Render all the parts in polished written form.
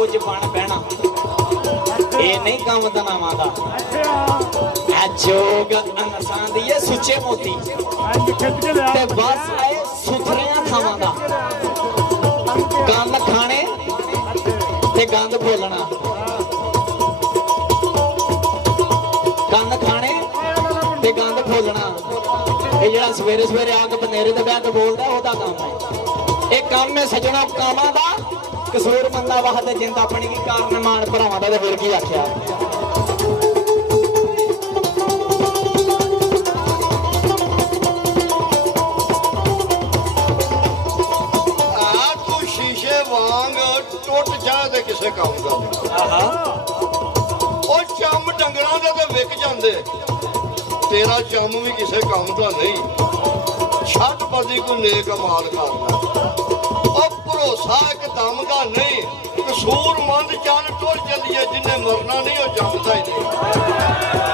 कुछ बन बहना ये नहीं काम दनावां दा जोग इंसान दी है सुचे मोती ते बस आए सुथरियां थावां दा गंद खाने ते गंद बोलना गंद खाने ते गंद बोलना ये जड़ा सवेरे सवेरे आके बनेरे ते बैठ के बोलदा ओदा काम है ये काम है सजना कामां दा कसूर मंदा वाह ते जिंदा अपनी की कारण मान भरावां दा ते फिर की आख्या टुट जाए किसी काम का चम डंगरां दे ते विक जांदे तेरा चम भी किसी काम का नहीं छत बदी को नेक अमाल करना भरोसा एक दम का नहीं कसूरमंद चल टुर चलिए जिन्हें मरना नहीं वो जमता ही नहीं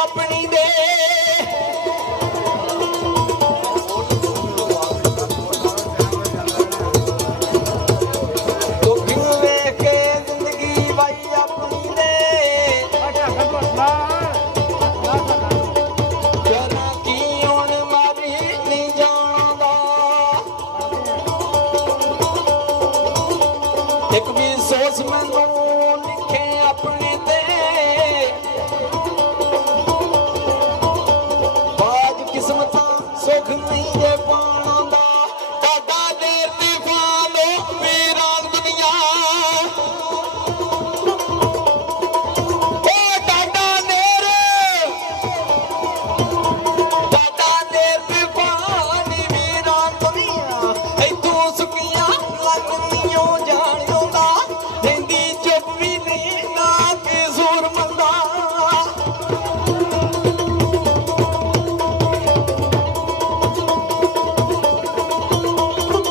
अपनी दे